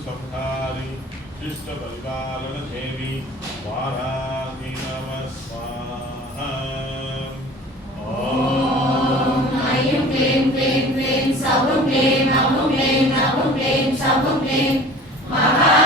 संहारी शिष्ट परिपालन देवी वाराहि नमः स्वाहा। ओम ऐं क्लीं क्लीं क्लीं सौं क्लीं औं क्लीं नौं क्लीं सौं क्लीं महा